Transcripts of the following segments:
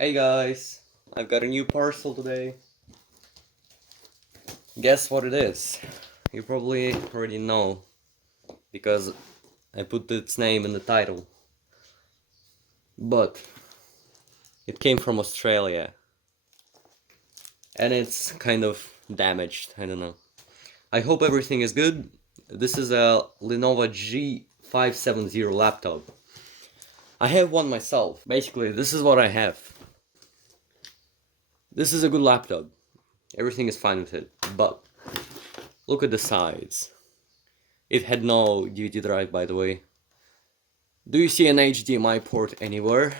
Hey guys, I've got a new parcel today. Guess what it is? You probably already know, because I put its name in the title. But it came from Australia. And it's kind of damaged, I don't know. I hope everything is good. This is a Lenovo G570 laptop. I have one myself. Basically, this is what I have. This is a good laptop. Everything is fine with it. But look at the sides. It had no DVD drive, by the way. Do you see an HDMI port anywhere?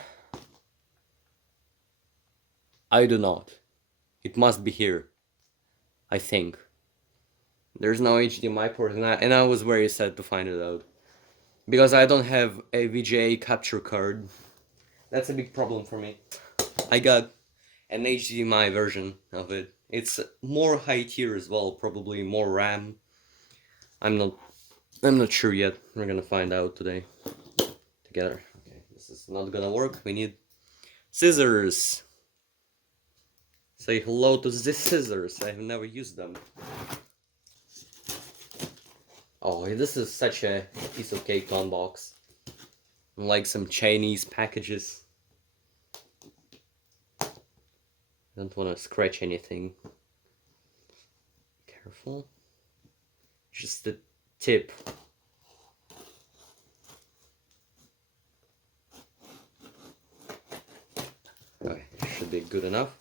I do not. It must be here, I think. There's no HDMI port, and I was very sad to find it out. Because I don't have a VGA capture card. That's a big problem for me. I got an HDMI version of it. It's more high tier as well, probably more RAM. I'm not sure yet. We're gonna find out today. Together. Okay, this is not gonna work. We need scissors. Say hello to the scissors. I have never used them. Oh, this is such a piece of cake to unbox. Like some Chinese packages. Don't want to scratch anything. Careful. Just the tip. Okay, should be good enough.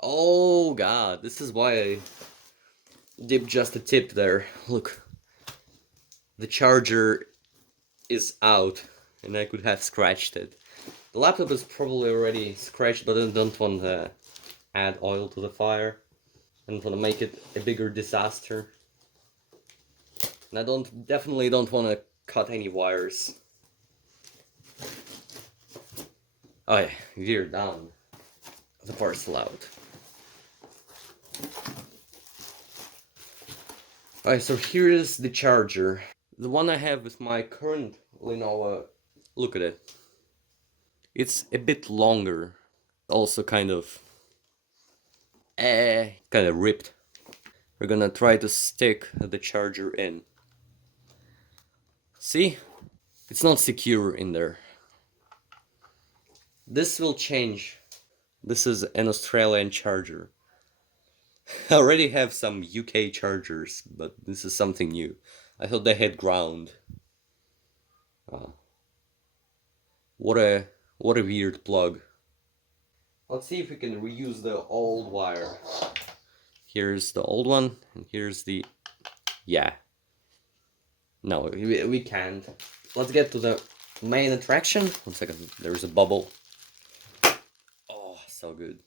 Oh god, this is why I dipped just a tip there. Look. The charger is out, and I could have scratched it. The laptop is probably already scratched, but I don't want to add oil to the fire. I don't want to make it a bigger disaster. And I definitely don't want to cut any wires. Oh yeah, we're done. The parcel out. Alright, so here is the charger. The one I have with my current Lenovo, look at it. It's a bit longer. Also kind of ripped. We're gonna try to stick the charger in. See? It's not secure in there. This will change. This is an Australian charger. I already have some UK chargers, but this is something new. I thought they had ground. What a weird plug. Let's see if we can reuse the old wire. Here's the old one, and here's the... Yeah. No, we can't. Let's get to the main attraction. 1 second, there's a bubble. Oh, so good.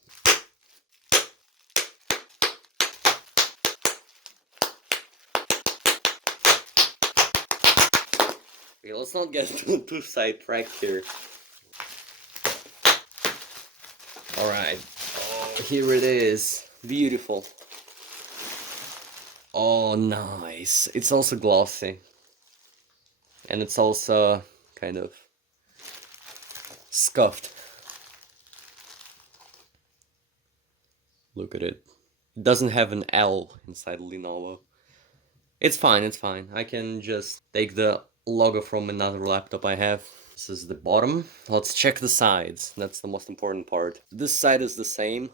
Okay, let's not get too sidetracked here. Alright. Oh, here it is. Beautiful. Oh, nice. It's also glossy. And it's also kind of scuffed. Look at it. It doesn't have an L inside Lenovo. It's fine, it's fine. I can just take the logo from another laptop I have. This is the bottom. Let's check the sides. That's the most important part. This side is the same.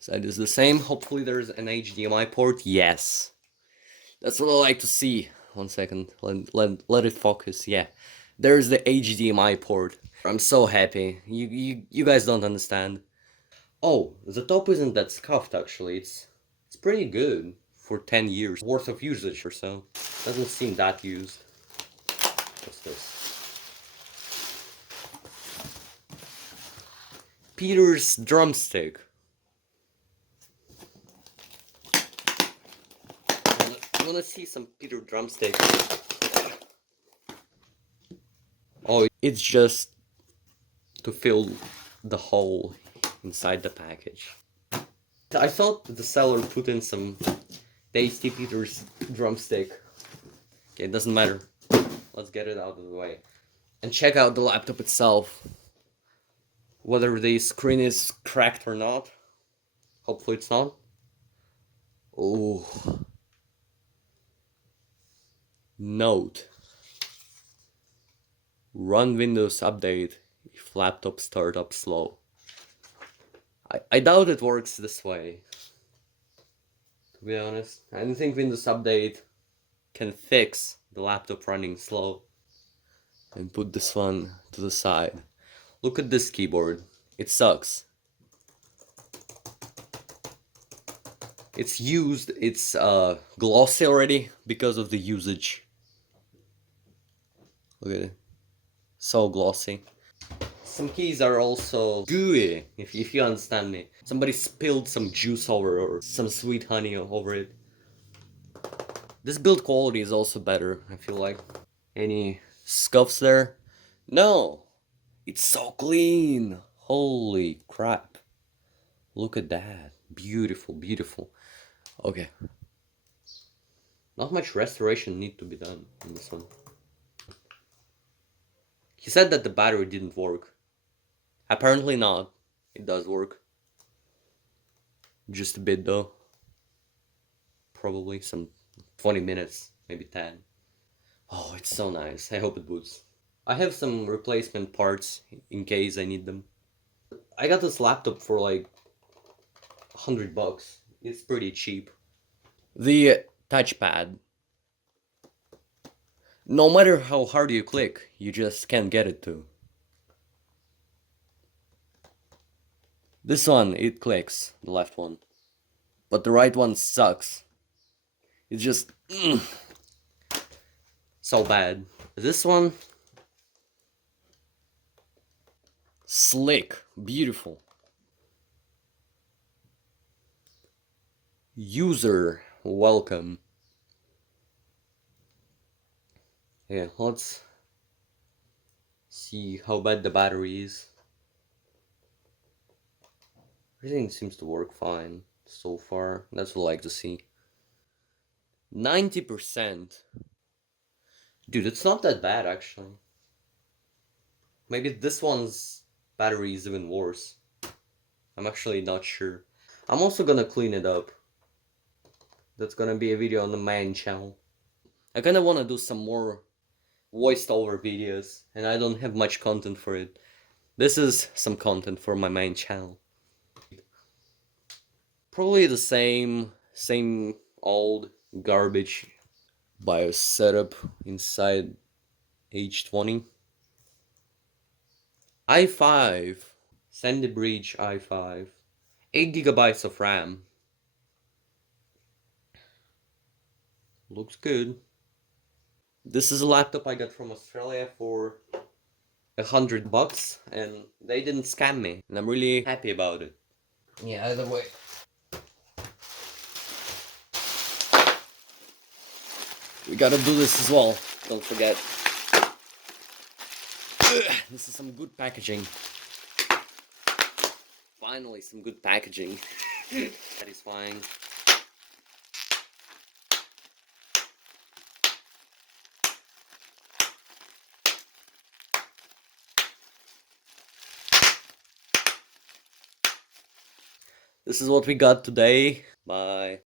Side is the same. Hopefully there's an HDMI port. Yes. That's what I like to see. 1 second. Let it focus. Yeah. There's the HDMI port. I'm so happy. You guys don't understand. Oh, the top isn't that scuffed actually. It's pretty good for 10 years worth of usage or so. Doesn't seem that used. What's this? Peter's drumstick. I wanna see some Peter drumstick. Oh, it's just to fill the hole inside the package. I thought the seller put in some tasty Peter's drumstick. Okay, it doesn't matter. Let's get it out of the way. And check out the laptop itself. whether the screen is cracked or not. Hopefully it's not. Oh. Note. Run Windows Update if laptop startup slow. I doubt it works this way. To be honest, I don't think Windows Update can fix the laptop running slow. And put this one to the side. Look at this keyboard. It sucks. It's used, it's glossy already because of the usage. Look at it. So glossy. Some keys are also gooey, if you understand me. Somebody spilled some juice over or some sweet honey over it. This build quality is also better, I feel like. Any scuffs there? No! It's so clean! Holy crap. Look at that. Beautiful, beautiful. Okay. Not much restoration need to be done in this one. He said that the battery didn't work. Apparently not. It does work. Just a bit though. Probably some 20 minutes, maybe 10. Oh, it's so nice. I hope it boots. I have some replacement parts in case I need them. I got this laptop for like $100. It's pretty cheap. The touchpad. No matter how hard you click, you just can't get it to. This one, it clicks, the left one. But the right one sucks. It's just... so bad. This one... slick. Beautiful. User, welcome. Yeah, let's see how bad the battery is. Everything seems to work fine so far. That's what I like to see. 90%. Dude, it's not that bad actually. Maybe this one's battery is even worse. I'm actually not sure. I'm also gonna clean it up. That's gonna be a video on the main channel. I kinda wanna do some more voiced over videos, and I don't have much content for it. This is some content for my main channel. Probably the same old garbage BIOS setup inside H20. i5, Sandy Bridge i5, 8 GB of RAM. Looks good. This is a laptop I got from Australia for $100, and they didn't scam me, and I'm really happy about it. Yeah, either way. We gotta do this as well, don't forget. This is some good packaging. Finally, some good packaging. Satisfying. This is what we got today. Bye.